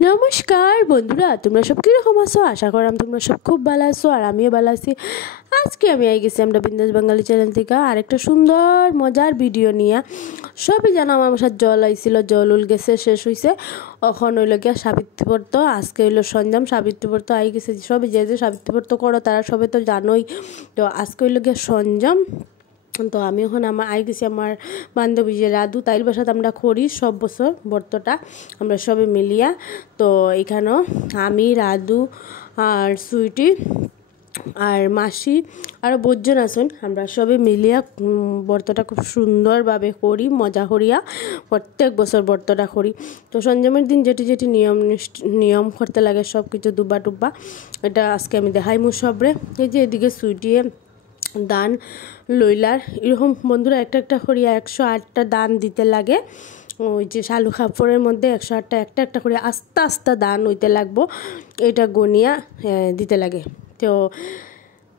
নমস্কার বন্ধুরা, তোমরা সব কীরকম আছো? আশা করলাম তোমরা সব খুব ভালো আছো আর আমিও ভালো আছি। আজকে আমি আই গেছি আমরা বিন্দাস বাঙালি চ্যানেল থেকে আর একটা সুন্দর মজার ভিডিও নিয়ে। সবই জানো আমার সাথে জল আইছিল, জল উল গেছে, শেষ হয়েছে। এখন হইল গিয়া সাবিত্রী ব্রত, আজকে হইলো সঞ্জাম। সাবিত্রী ব্রত আই গেছে, সবে যে সাবিত্রী ব্রত করো তারা সবে তো জানোই। তো আজকে হইল গিয়া সঞ্জাম। তো আমি এখন আই গেছি আমার বান্ধবী যে রাধু, তাইর বাসাতে আমরা করি সব বছর ব্রতটা আমরা সবে মিলিয়া। তো এখানেও আমি, রাধু আর সুইটি আর মাসি আর বোঝজন আসুন, আমরা সবে মিলিয়া ব্রতটা খুব সুন্দরভাবে করি, মজা করিয়া প্রত্যেক বছর ব্রতটা করি। তো সঞ্জমের দিন যেটি যেটি নিয়ম করতে লাগে সব কিছু দুব্বা টুব্বা, এটা আজকে আমি দেখাই সবরে। এই যে এদিকে সুইটিয়ে দান লইলার এরকম বন্ধুরা একটা একটা করিয়া 108টা দান দিতে লাগে। ওই যে শালু কাপড়ের মধ্যে 108টা একটা একটা করে আস্তে আস্তে দান হইতে লাগবো, এটা গনিয়া দিতে লাগে। তো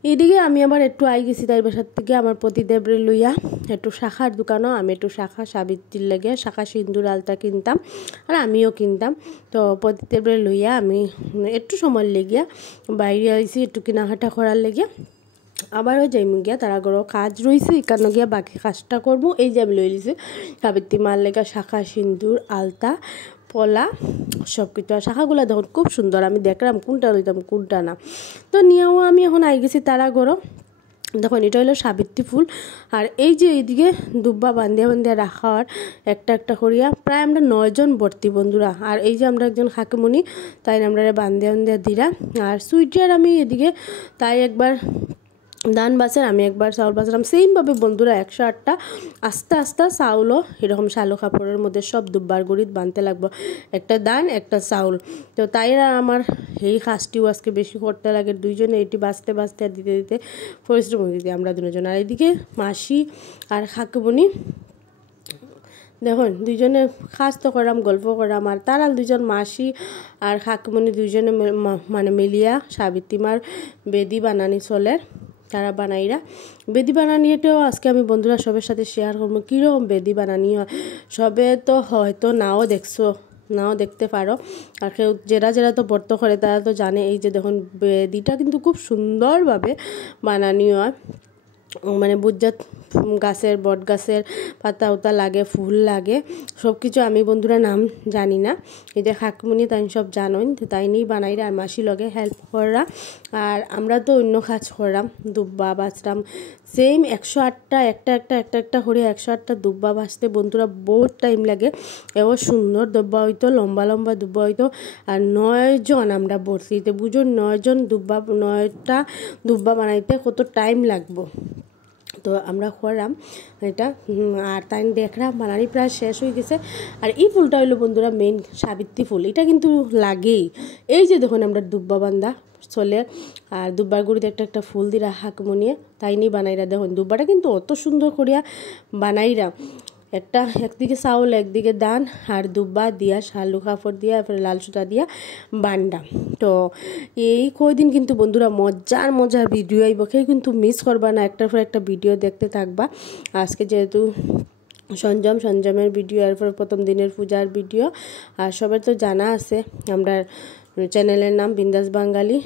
এইদিকে আমি আবার একটু আই গেছি তাই বাসার থেকে আমার প্রতিদেবরে লইয়া একটু শাখার দোকানও, আমি একটু শাখা সাবিত্রীর লেগে শাখা সিন্দুর আলতা কিনতাম আর আমিও কিনতাম। তো প্রতিদেবরে লইয়া আমি একটু সময় লেগিয়া বাইরে আইছি একটু কেনাকাটা করার লেগে। আবারও যাইম গিয়া তারা ঘরও কাজ রয়েছে, এখানে গিয়া বাকি কাজটা করবো। এই যে আমি লই লিছি সাবিত্রী মার লেগা শাখা সিন্দুর আলতা পলা সব কিছু। আর শাখাগুলো দেখুন খুব সুন্দর, আমি দেখলাম কোনটা লইতাম কোনটা না। তো নিয়েও আমি এখন আই গেছি তারা ঘরও। দেখুন এটা হলো সাবিত্রী ফুল, আর এই যে এইদিকে দুব্বা বান্ধিয়া বান্ধিয়া রাখার একটা একটা করিয়া প্রায় আমরা 9 জন ভর্তি বন্ধুরা। আর এই যে আমরা একজন খাকিমণি, তাই আমরা বান্ধিয়া বান্ধিয়া দিরা। আর সুইটার আমি এদিকে তাই একবার দান বাঁচেন, আমি একবার চাউল বাঁচলাম সেইমভাবে বন্ধুরা 108টা আস্তে আস্তে চাউলও এরকম শালু কাপড়ের মধ্যে সব দুব্বার গুড়িত বানতে লাগবো, একটা দান একটা চাউল। তো তাইরা আমার এই কাজটিও আজকে বেশি করতে লাগে, দুইজনে এটি বাঁচতে বাঁচতে দিতে দিতে পরিশ্রম হয়ে দিতে আমরা দুজন। আর এদিকে মাসি আর খাকিমণি দেখুন দুইজনে কাজ তো করাম, গল্প করাম। আর তারা দুজন মাসি আর খাকিমণি দুইজনে মানে মিলিয়া সাবিত্রী মার বেদি বানানি চলের, তারা বানাইরা বেদি বানানিটাও আজকে আমি বন্ধুরা সবের সাথে শেয়ার করবো কীরকম বেদি বানানি হয়। সবে তো হয়তো নাও দেখছো, নাও দেখতে পারো, আর কেউ যারা যারা তো ব্রত করে তারা তো জানে। এই যে দেখুন বেদিটা কিন্তু খুব সুন্দরভাবে বানানি হয়, মানে বুজ্জাত গাছের বট গাছের পাতা উতা লাগে, ফুল লাগে, সব কিছু আমি বন্ধুরা নাম জানি না। এই যে খাকিমণি তাই সব জানোই, তাই নিয়েই বানাইরা আর মাসি লগে হেল্প করা। আর আমরা তো অন্য কাজ করলাম, দুব্বা বাঁচলাম সেম 108টা একটা একটা একটা একটা করে 108টা দুব্বা বাঁচতে বন্ধুরা বহুত টাইম লাগে। এও সুন্দর দুব্বা হইতো, লম্বা লম্বা দুব্বা হইতো। আর 9 জন আমরা ভর্তিতে বুঝো 9 জন দুব্বা, 9টা দুব্বা বানাইতে কত টাইম লাগবো। তো আমরা করলাম এটা, আর তাই দেখলাম বানানি প্রায় শেষ হয়ে গেছে। আর এই ফুলটা হইলো বন্ধুরা মেইন সাবিত্রী ফুল, এটা কিন্তু লাগেই। এই যে দেখুন আমরা দুব্বা বান্ধা চলে, আর দুব্বার গুড়িতে একটা একটা ফুল দিরা হাকমনিয়ে তাই নিয়ে বানাইরা। দেখুন দুব্বাটা কিন্তু অত সুন্দর করিয়া বানাইরা, একটা একদিকে চাউল একদিকে দান আর দুব্বা দিয়া শালু কাপড় দিয়া এরপরে লাল সুতা দিয়া বান্ডা। তো এই কয়দিন কিন্তু বন্ধুরা মজার মজার ভিডিও আইব, কেউ কিন্তু মিস করবা না, একটার পর একটা ভিডিও দেখতে থাকবা। আজকে যেহেতু সঞ্জমের ভিডিও, এরপর প্রথম দিনের পূজার ভিডিও। আর সবার তো জানা আছে আমরা চ্যানেলের নাম বিন্দাস বাঙালি।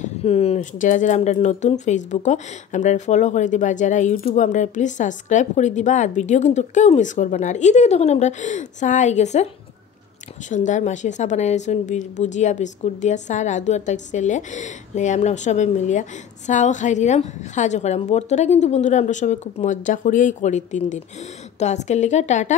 যারা যারা আমরা নতুন ফেসবুকও আমরা ফলো করে দিবা, আর যারা ইউটিউবও আমরা প্লিজ সাবস্ক্রাইব করে দিবা, আর ভিডিও কিন্তু কেউ মিস করবা না। আর এইদিকে তখন আমরা চা আই গেছে সন্ধ্যার, মাসি চা বানাইছেন বুজিয়া বিস্কুট দিয়া চা, রাধু আর তাই ছেলে আমরা সবাই মিলিয়া চাও খাই দিলাম, খাজও করাম। ব্রতটা কিন্তু বন্ধুরা আমরা সবাই খুব মজা করিয়াই করি 3 দিন। তো আজকের লেগে টাটা।